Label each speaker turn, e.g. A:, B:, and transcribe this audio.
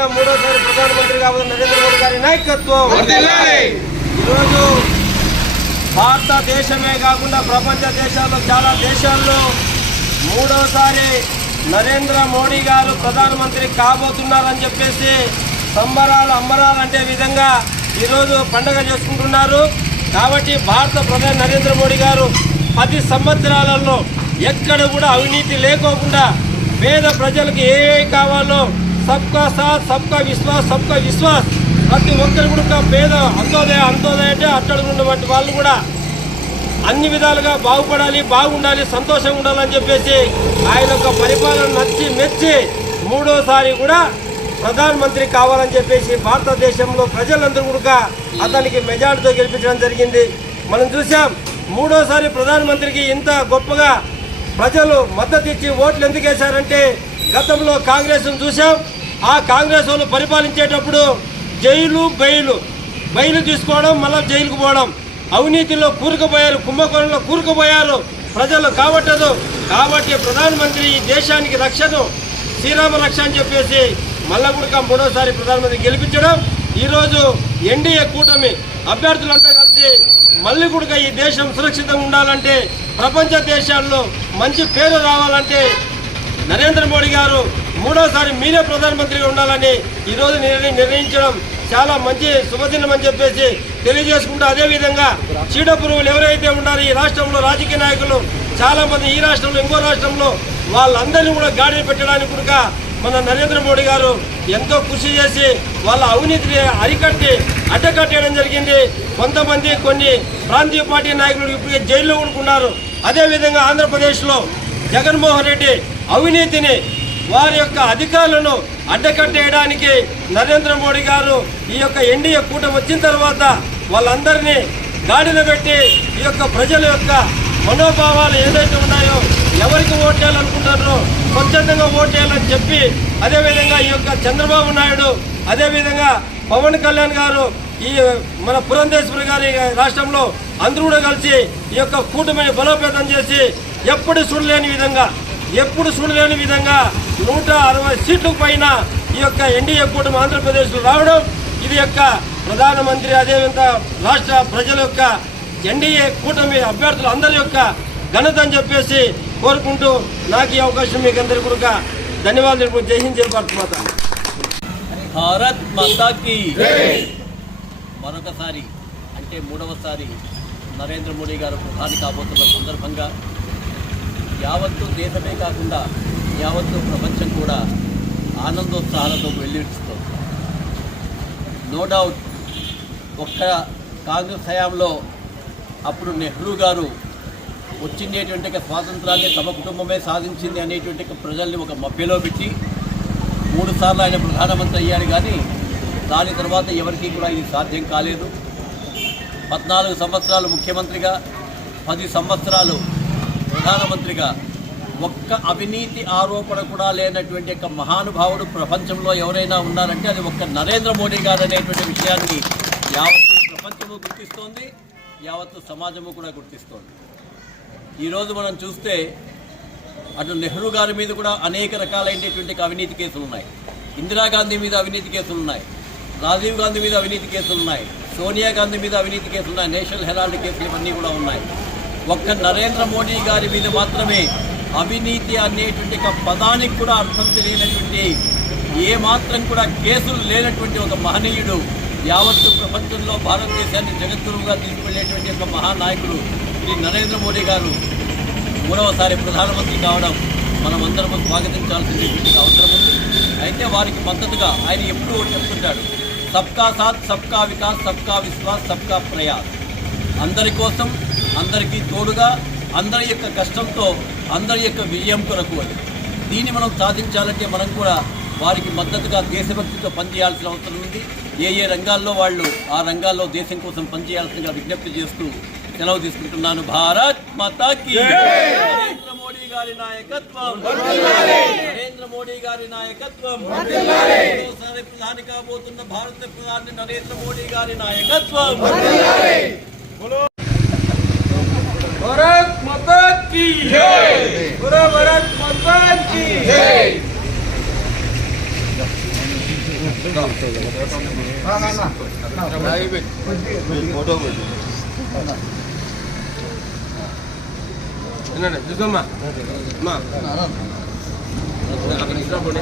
A: మొదటిగా మూడోసారి ప్రధానమంత్రి కాబోతున్న నరేంద్ర మోడీ గారి నాయకత్వం. ఈరోజు భారతదేశమే కాకుండా ప్రపంచ దేశాల్లో చాలా దేశాల్లో మూడోసారి నరేంద్ర మోడీ గారు ప్రధానమంత్రి కాబోతున్నారని చెప్పేసి సంబరాలు అంబరాలు అంటే విధంగా ఈరోజు పండగ చేసుకుంటున్నారు. కాబట్టి భారత ప్రధాని నరేంద్ర మోడీ గారు పది సంవత్సరాలలో ఎక్కడ కూడా అవినీతి లేకోకుండా పేద ప్రజలకు ఏ కావాలో సబ్కా సాత్ సబ్కా విశ్వాస్ సబ్కా విశ్వాస్. ప్రతి ఒక్కరు కూడా పేద అంతోదయ అంతోదయ అంటే అట్టడుగున్నటువంటి వాళ్ళు కూడా అన్ని విధాలుగా బాగుపడాలి బాగుండాలి సంతోషంగా ఉండాలని చెప్పేసి ఆయన యొక్క పరిపాలన నచ్చి మెచ్చి మూడోసారి కూడా ప్రధానమంత్రి కావాలని చెప్పేసి భారతదేశంలో ప్రజలందరూ కూడా అతనికి మెజార్టీతో గెలిపించడం జరిగింది. మనం చూసాం మూడోసారి ప్రధానమంత్రికి ఇంత గొప్పగా ప్రజలు మద్దతు ఇచ్చి ఓట్లు ఎందుకు వేశారంటే గతంలో కాంగ్రెస్ను చూసాం ఆ కాంగ్రెస్ వాళ్ళు పరిపాలించేటప్పుడు జైలు బెయిలు. బయలు తీసుకోవడం మళ్ళీ జైలుకు పోవడం. అవినీతిలో కూరుకుపోయారు కుంభకోణంలో కూరుకుపోయారు ప్రజలు కాబట్టదు. కాబట్టి ప్రధానమంత్రి ఈ దేశానికి రక్షను శ్రీరామ రక్ష అని చెప్పేసి మళ్ళా మూడోసారి ప్రధానమంత్రి గెలిపించడం. ఈరోజు ఎన్డీఏ కూటమి అభ్యర్థులంతా కలిసి మళ్ళీ కూడా ఈ దేశం సురక్షితంగా ఉండాలంటే ప్రపంచ దేశాల్లో మంచి పేరు రావాలంటే నరేంద్ర మోడీ గారు మూడోసారి మీరే ప్రధానమంత్రిగా ఉండాలని ఈరోజు నిర్ణయించడం చాలా మంచి శుభదినం అని చెప్పేసి తెలియజేసుకుంటూ అదేవిధంగా చీడ పురుగులు ఎవరైతే ఉన్నారో ఈ రాష్ట్రంలో రాజకీయ నాయకులు చాలామంది ఈ రాష్ట్రంలో ఇంకో రాష్ట్రంలో వాళ్ళందరినీ కూడా గాడిని పెట్టడానికి కూడా మన నరేంద్ర మోడీ గారు ఎంతో కృషి చేసి వాళ్ళ అవినీతిని అరికట్టి అడ్డకట్టేయడం జరిగింది. కొంతమంది కొన్ని ప్రాంతీయ పార్టీ నాయకులు ఇప్పుడు జైల్లో ఉంటున్నారు అదేవిధంగా ఆంధ్రప్రదేశ్లో జగన్మోహన్ రెడ్డి అవినీతిని వారి యొక్క అధికారులను అడ్డకట్టేయడానికి నరేంద్ర మోడీ గారు ఈ యొక్క ఎన్డీఏ కూటమి వచ్చిన తర్వాత వాళ్ళందరినీ గాడిలో పెట్టి ఈ యొక్క ప్రజల యొక్క మనోభావాలు ఏదైతే ఉన్నాయో ఎవరికి ఓటేయాలనుకుంటారో స్వచ్ఛందంగా ఓటేయాలని చెప్పి అదేవిధంగా ఈ యొక్క చంద్రబాబు నాయుడు అదేవిధంగా పవన్ కళ్యాణ్ గారు ఈ మన పురంధేశ్వరి గారి రాష్ట్రంలో అందరూ కూడా కలిసి ఈ యొక్క కూటమిని బలోపేతం చేసి ఎప్పుడు చూడలేని విధంగా ఎప్పుడు చూడలేని విధంగా నూట అరవై సీట్లకు పైన ఈ యొక్క ఎన్డీఏ కూటమి ఆంధ్రప్రదేశ్లో రావడం ఇది యొక్క ప్రధానమంత్రి అదేవిధంగా రాష్ట్ర ప్రజల యొక్క ఎన్డీఏ కూటమి అభ్యర్థులు అందరి యొక్క ఘనత అని చెప్పేసి కోరుకుంటూ నాకు ఈ అవకాశం మీకు అందరికీ కూడా ధన్యవాదాలు తెలుపుకుంటూ జై హింద్ జై భారత్ మాత
B: భారత్ మాతాకి మరొకసారి అంటే మూడవసారి నరేంద్ర మోడీ గారు ప్రధాని కాబోతున్న సందర్భంగా యావత్తు దేశమే కాకుండా యావత్తు ప్రపంచం కూడా ఆనందోత్సాహాలతో వెల్లిస్తుంది నో డౌట్ ఒక్క కాంగ్రెస్ హయాంలో అప్పుడు నెహ్రూ గారు వచ్చిండేటువంటి స్వాతంత్రాన్ని తమ కుటుంబమే సాధించింది అనేటువంటి ప్రజల్ని ఒక మభ్యలో పెట్టి మూడుసార్లు ఆయన ప్రధానమంత్రి అయ్యాడు కానీ దాని తర్వాత ఎవరికీ కూడా ఇది సాధ్యం కాలేదు. పద్నాలుగు సంవత్సరాలు ముఖ్యమంత్రిగా పది సంవత్సరాలు ప్రధానమంత్రిగా. ఒక్క అవినీతి ఆరోపణ కూడా లేనటువంటి యొక్క మహానుభావుడు ప్రపంచంలో ఎవరైనా ఉన్నారంటే అది ఒక్క నరేంద్ర మోడీ గారు అనేటువంటి విషయాన్ని యావత్తు ప్రపంచము గుర్తిస్తోంది యావత్తు సమాజము కూడా గుర్తిస్తోంది. ఈరోజు మనం చూస్తే అటు నెహ్రూ గారి మీద కూడా అనేక రకాలైనటువంటి అవినీతి కేసులు ఉన్నాయి ఇందిరాగాంధీ మీద అవినీతి కేసులు ఉన్నాయి రాజీవ్ గాంధీ మీద అవినీతి కేసులు ఉన్నాయి సోనియా గాంధీ మీద అవినీతి కేసులు ఉన్నాయి. నేషనల్ హెరాల్డ్ కేసులు ఇవన్నీ కూడా ఉన్నాయి. ఒక్క నరేంద్ర మోడీ గారి మీద మాత్రమే అవినీతి అనేటువంటి ఒక పదానికి కూడా అర్థం తెలియనటువంటి ఏ మాత్రం కూడా కేసులు లేనటువంటి ఒక మహనీయుడు యావత్తు ప్రపంచంలో భారతదేశాన్ని జగద్గురువుగా తీసుకువెళ్ళేటువంటి ఒక మహానాయకుడు శ్రీ నరేంద్ర మోడీ గారు. మూడవసారి ప్రధానమంత్రి కావడం మనం అందరం స్వాగతించాల్సినటువంటి అవసరం ఉంది. అయితే వారికి మద్దతుగా ఆయన ఎప్పుడూ ఒకటి చెప్తుంటాడు సబ్కా సాత్ సబ్కా వికాస్ సబ్కా విశ్వాస్ సబ్కా ప్రయాస్. అందరి కోసం అందరికీ తోడుగా అందరి యొక్క కష్టంతో అందరి యొక్క విజయం కొరకు అని దీన్ని మనం సాధించాలంటే మనం కూడా వారికి మద్దతుగా దేశభక్తితో పనిచేయాల్సిన అవసరం ఉంది. ఏ ఏ రంగాల్లో వాళ్ళు ఆ రంగాల్లో దేశం కోసం పనిచేయాల్సిందిగా విజ్ఞప్తి చేస్తూ సెలవు తీసుకుంటున్నాను. భారత్ మాతాకి నరేంద్ర గారి నాయకత్వం నరేంద్ర మోడీ గారి నాయకత్వం మూడోసారి ప్రధాని కాబోతున్న భారత ప్రధాని నరేంద్ర మోడీ గారి నాయకత్వం
A: భరత్ మతాకి భరత్ మతాకి फ़ोटो వినండి, చూసుకోమ్మా అమ్మా అక్కడ ఇచ్చినప్పుడు